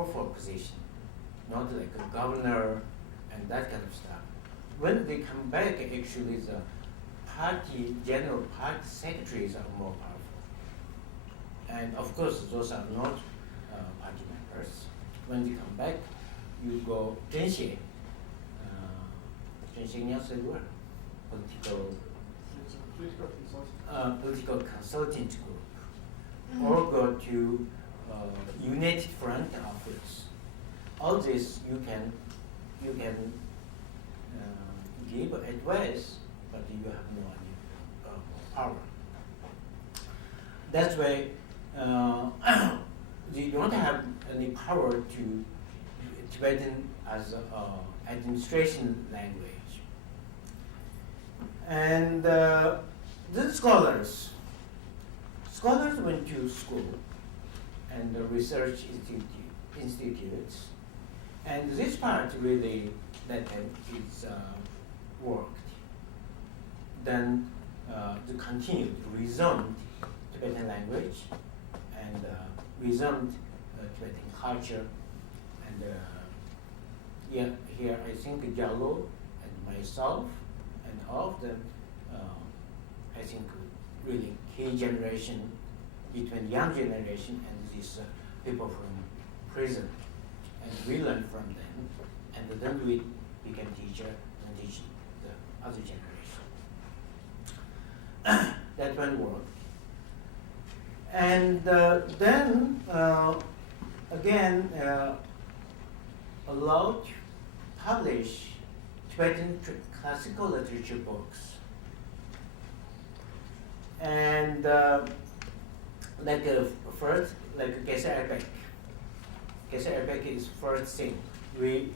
powerful position, not like a governor and that kind of stuff. When they come back, actually the general party secretaries are more powerful. And of course, those are not party members. When they come back, you go Zhenxie everywhere, political consultant group, or go to United Front office. All this you can give advice, but you have no power. That's why you don't have any power to Tibetan as an administration language. And the scholars went to school and the research institutes, and this part really that is worked. Then the continued resumed Tibetan language and resumed Tibetan culture, and here I think Jalo and myself and all of them, I think really key generation between young generation and these people from prison, and we learn from them, and then we became teacher and teach the other generation. That one worked. And then again allowed to publish Tibetan classical literature books. And first, like Geshe Epic. Geshe Epic is first thing. We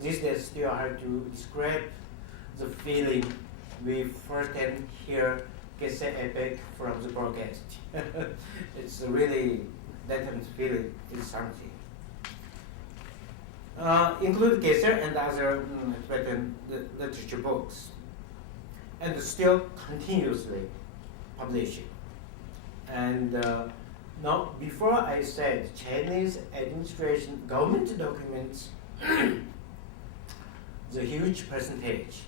these days still have to describe the feeling we first can hear Geshe Epic from the broadcast. It's really, that kind of feeling is something. Include Geshe and other Tibetan literature books, and still continuously publishing. And now, before I said Chinese administration government documents, the huge percentage,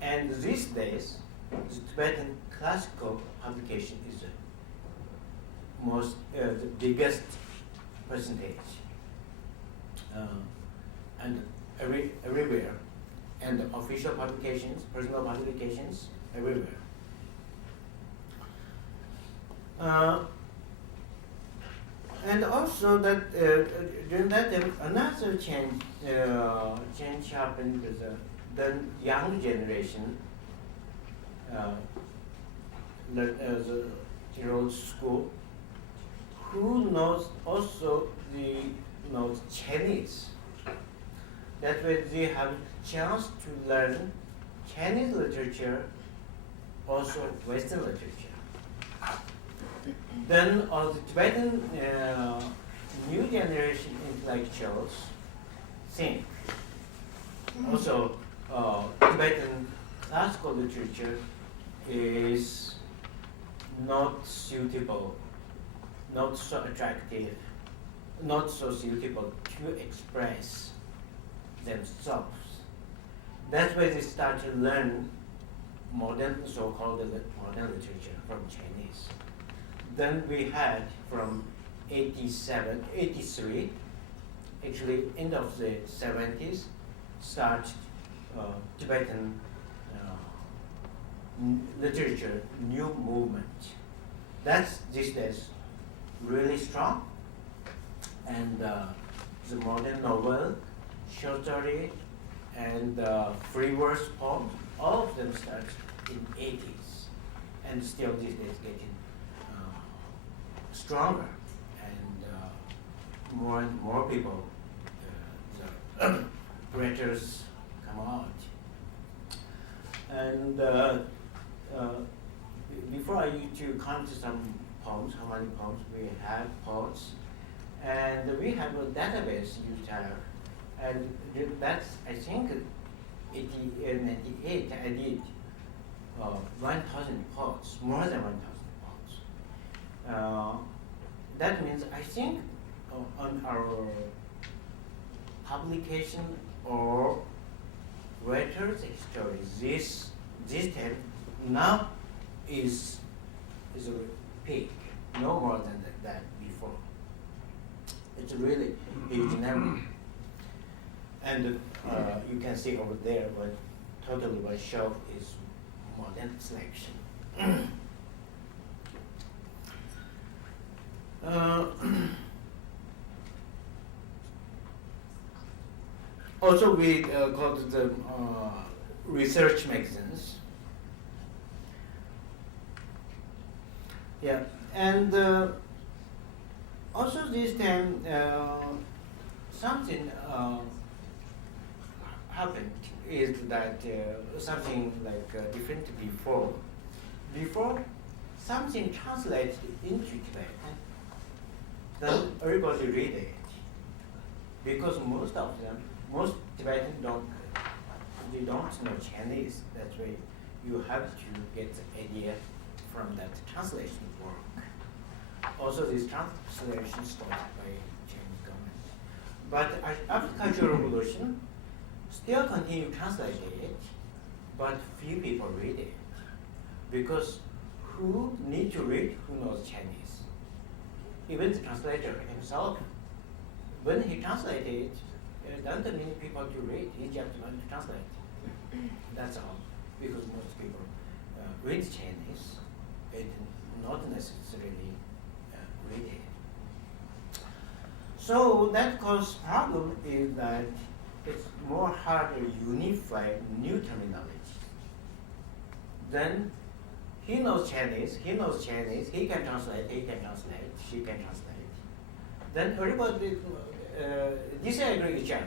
and these days, the Tibetan classical publication is the biggest percentage, and everywhere, and the official publications, personal publications, everywhere. And also that during that time, another change happened with the young generation. The Tirol school, who knows also knows Chinese. That way they have chance to learn Chinese literature, also Western literature. Then all the Tibetan new generation intellectuals think also Tibetan classical literature is not suitable, not so attractive, not so suitable to express themselves. That's why they start to learn modern, so-called modern literature from Chinese. Then we had from 87, 83, actually end of the 70s, start Tibetan literature new movement. That's these days really strong. And the modern novel, short story, and free verse poems, all of them start in 80s, and still these days getting stronger, and more and more people, the writers come out. And before I used to count some poems, how many poems we have, poets, and we have a database used to have, and that's, I think, 98, I did 1,000 poems, more than 1,000 poems. That means I think on our publication or writer's history, this time now is a peak, no more than that before. It's really huge number. And you can see over there what totally what shelf is modern selection. Also, we go to the research magazines. Yeah, and also this time something happened is that something like different before. Before, something translated into Tibetan, then everybody read it. Because most Tibetans they don't know Chinese. That's why you have to get the idea from that translation work. Also, this translation started by Chinese government. But after Cultural Revolution, still continue translating it, but few people read it. Because who need to read, who knows Chinese? Even the translator himself, when he translated it, doesn't mean people to read, he just wants to translate. That's all, because most people read Chinese, but not necessarily read it. So that causes problem is that it's more hard to unify new terminology. Then he knows Chinese, he can translate, she can translate. Then everybody disagree each other.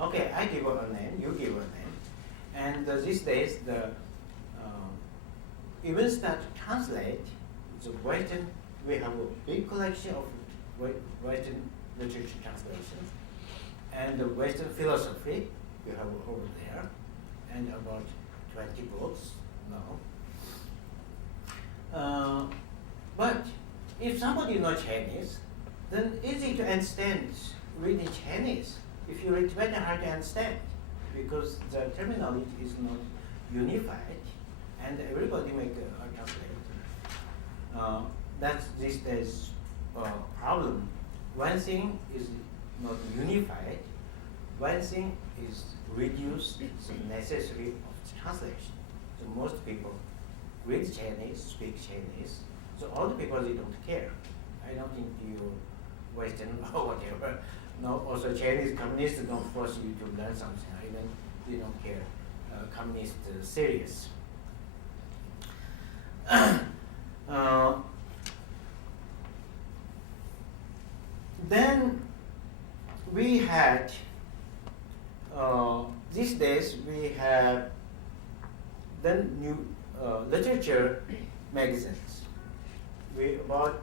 Okay, I give a name, you give a name. And these days, even start to translate the Western, we have a big collection of Western literature translation. And the Western philosophy, we have over there, and about 20 books now. But if somebody knows Chinese, then easy to understand reading Chinese. If you read Tibetan, hard to understand because the terminology is not unified, and everybody make a translation. That's this days problem. One thing is not unified. One thing is reduce the necessity of translation. So most people read Chinese, speak Chinese. So all the people they don't care. I don't think you Western or whatever. No, also Chinese communists don't force you to learn something. Even they don't care. Communist serious. Then we had these days we have then new literature magazines. We about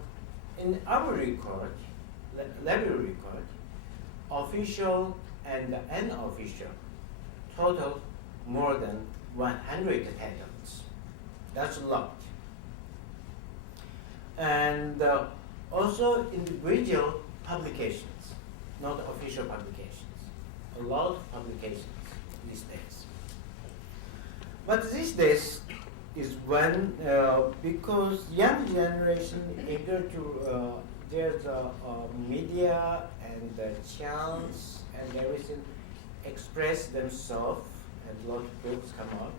in our record, library record, official and unofficial, total more than 100 titles. That's a lot. And also individual publications, not official publications. A lot of publications these days. But these days is when, because young generation eager to, there's media and the chance and everything express themselves, and a lot of books come out.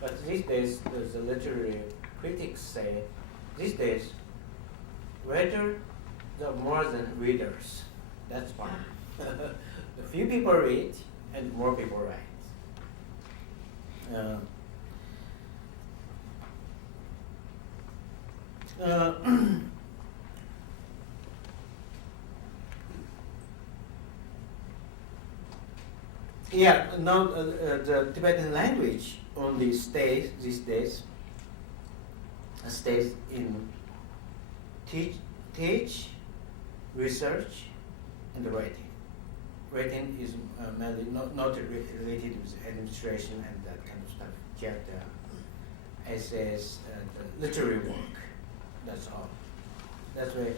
But these days, the literary critics say, these days, writers are more than readers. That's fine. The few people read and more people write. Yeah, now the Tibetan language only stays these days stays in teach, research, and writing. Writing is mainly not related with administration and that kind of stuff, just essays, literary work. That's all. That's why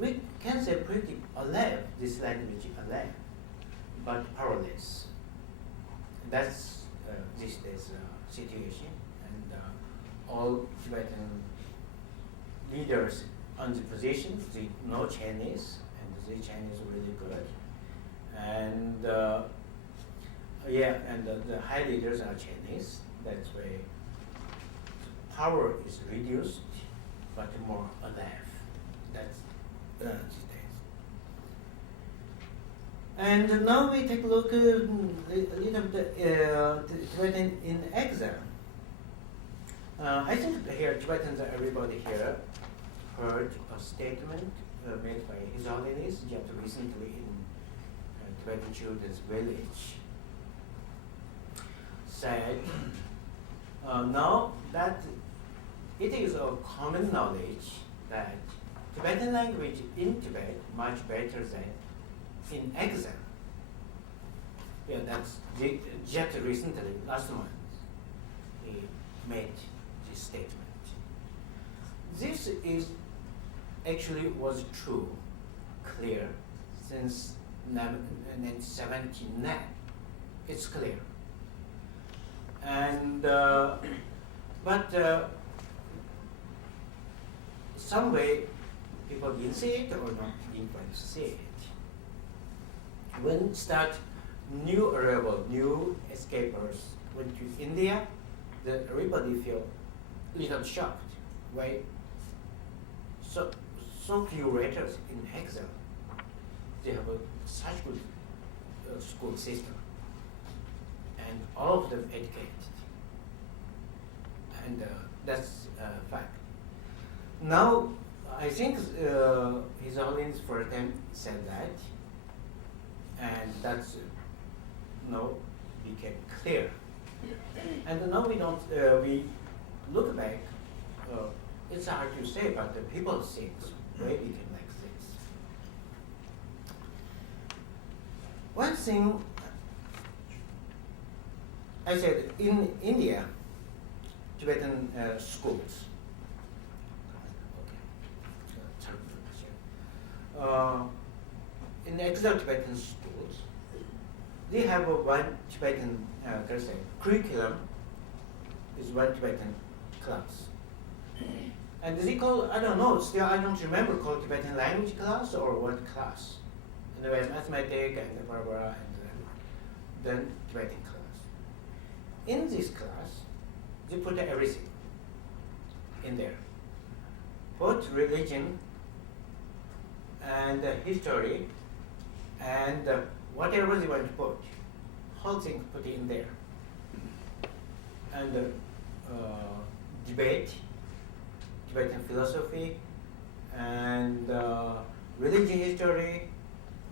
we can say pretty alive, this language alive, but powerless. That's this days situation, and all Tibetan leaders on the position, they know Chinese, and the Chinese are really good. And the high leaders are Chinese. That's why power is reduced, but more alive. That's these days. And now we take a look a little bit Tibetan in exile. I think here Tibetans, everybody here heard a statement made by His Holiness just recently in Tibetan Children's Village. Said, now that it is a common knowledge that Tibetan language in Tibet much better than in exile. Yeah, that's just recently, last month, he made this statement. This is actually was true, clear, since 1979. It's clear. And but some way people didn't see it or not didn't want to see it. When start new arrival, new escapers went to India, then everybody feel little shocked. Why so few writers in exile? They have such good school system, and all of them educated, and that's a fact. Now, I think His Holiness for them said that, and that's now became clear. And now we don't, we look back, it's hard to say, but the people think way became like this. One thing, I said, in India, Tibetan schools, in exile Tibetan schools, they have one Tibetan curriculum is one Tibetan class. And they call, I don't know, still I don't remember, called Tibetan language class or what class. Anyway, mathematics and blah, blah, and then Tibetan class. In this class, they put everything in there. Both religion and history and whatever they want to put, whole thing put in there. And debate, Tibetan philosophy, and religion history,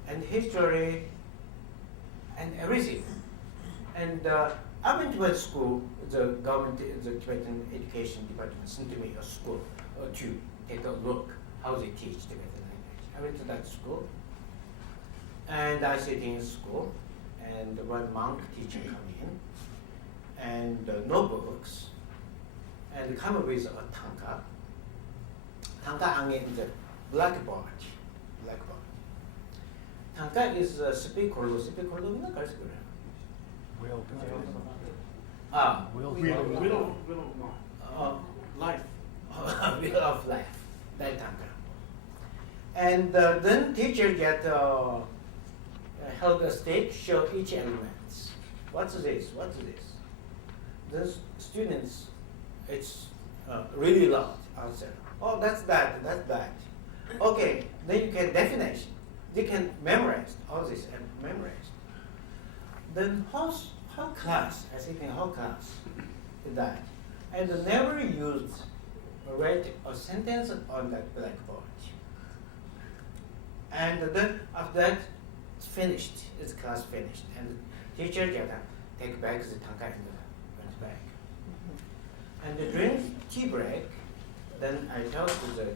and everything. And I went to a school, the government, the Tibetan education department sent me a school to take a look how they teach Tibetan language. I went to that school, and I sit in school, and one monk teacher come in, and notebooks, and come with a tanka. Tanka hanging in the blackboard. Tanka is speaker, not curse. Will. Life. Wheel of life. That tanka. And then teacher get held a stick, show each element. What's this? The students, it's really loud answer. Oh, that's that. Okay, then you can definition. They can memorize all this and memorize. Then whole class, I think in whole class, that. And never used write a sentence on that blackboard. And then after that, it's finished. It's class finished. And teacher just take back the tanka and went back. And during tea break, then I told to the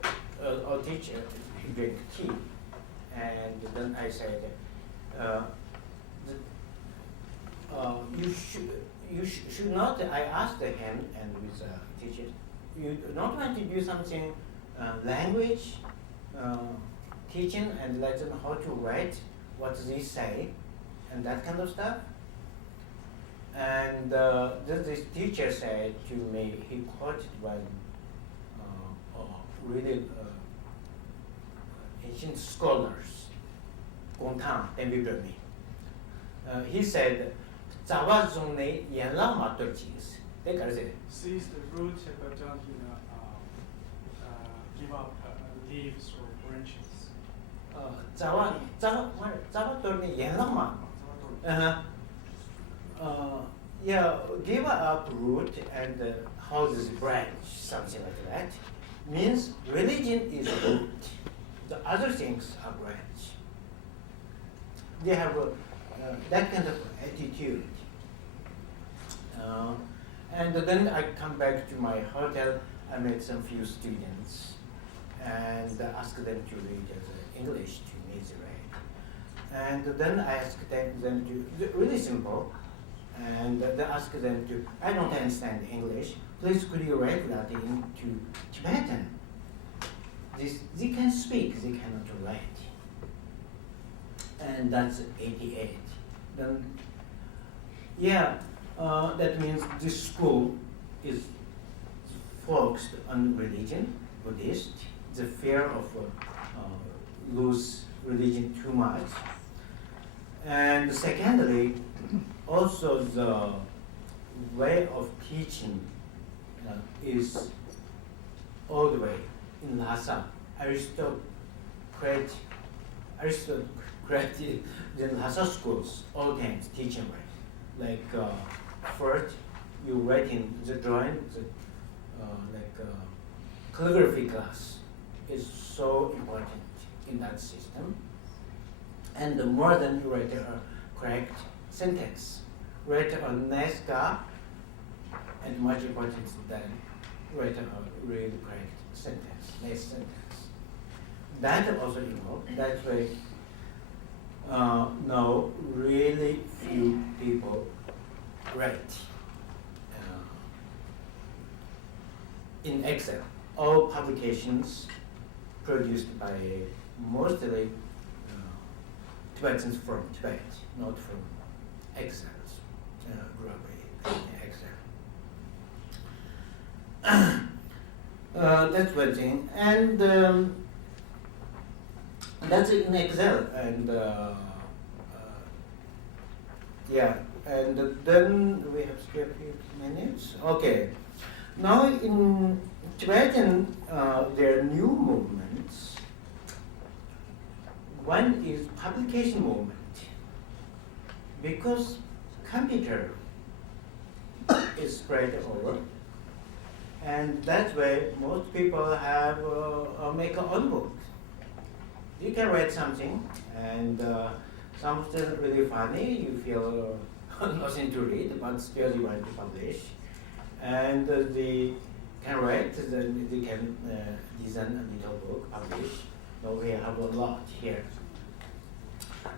teacher, he drink tea. And then I said, you should not, I asked him and with the teacher, you don't want to do something language teaching and let them how to write what they say and that kind of stuff. And this teacher said to me, he quoted one really ancient scholars, Pema Bhum. He said, "Zawazone yenla maturjis." They can say, Seize the root, but don't give up leaves or branches. "Zawatorne yenla ma." Yeah, give up root and houses branch, something like that. Means religion is root. The other things are branch. They have that kind of attitude. And then I come back to my hotel. I met some few students and asked them to read English to me. And then I asked them to, really simple, and they asked them to, I don't understand English, please could you write that into Tibetan? They can speak, they cannot write. And that's 88. Then, yeah, that means this school is focused on religion, Buddhist, the fear of lose religion too much. And secondly, also the way of teaching is old way in Lhasa. Aristocratic the Lhasa schools, all times teaching way. Like first, you write in the drawing, calligraphy class is so important in that system. And the more than you write a correct sentence, write a nice ka, and much important than write a really correct sentence, nice sentence. That also involved. That way, now really few people write in Excel. All publications produced by mostly Tibetans from Tibet, not from exiles, grew up in exile. That's one thing, and that's in Excel, and yeah, and then we have still a few minutes. Okay, now in Tibetan, there are new movements. One is publication movement, because computer is spread over, and that way most people have make a own book. You can write something, and something really funny. You feel nothing to read, but still you want to publish, and they can write. Then they can design a little book, publish. So we have a lot here.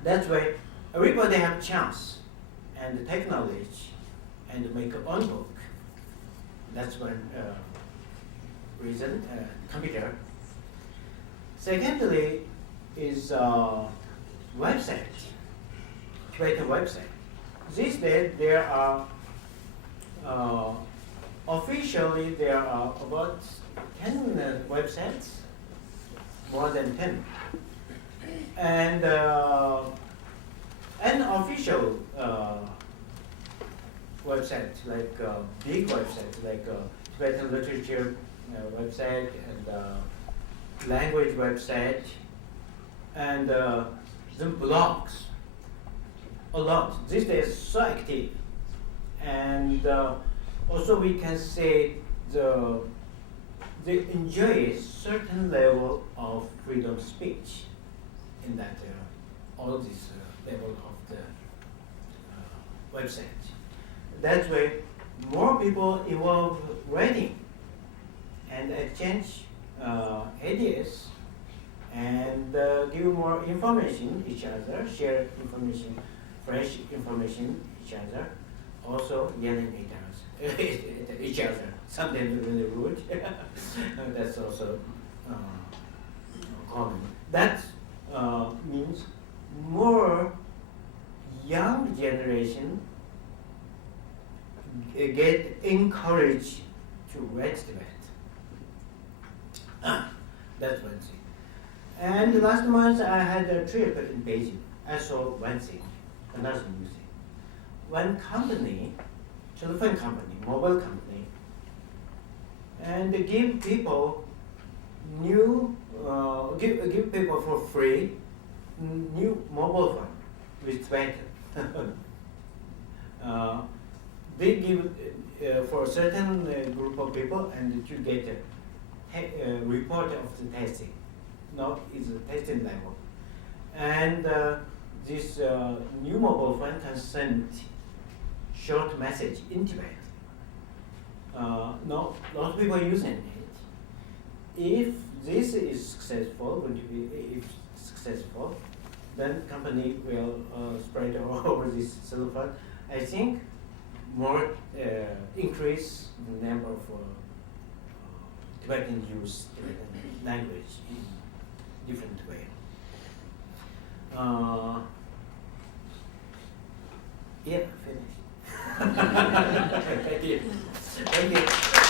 That way, everybody have chance and take knowledge and make a own book. That's one reason, computer. Secondly, is website, Tibetan website. These days there are officially there are about 10 websites. More than 10. And an official website, like big website, like Tibetan literature website and language website, and the blogs, a lot. These days so active. And also we can say they enjoy a certain level of freedom of speech in that all this level of the website. That way, more people involve writing and exchange ideas and give more information each other, share information, fresh information each other, also yelling at each other. Sometimes really rude. That's also common. That's means more young generation get encouraged to read Tibet. That's one thing. And last month I had a trip in Beijing. I saw one thing, another new thing. One company, telephone company, mobile company, and they give people give people for free new mobile phone with Tibetan. They give for a certain group of people and to get a report of the testing. Now is a testing level. And this new mobile phone can send short message in Tibet. Now, a lot of people are using it. If this is successful, going to be if successful, then company will spread all over this cell phone. I think more increase the number of Tibetan use Tibetan language in different way. Yeah, finished. Thank you. Thank you.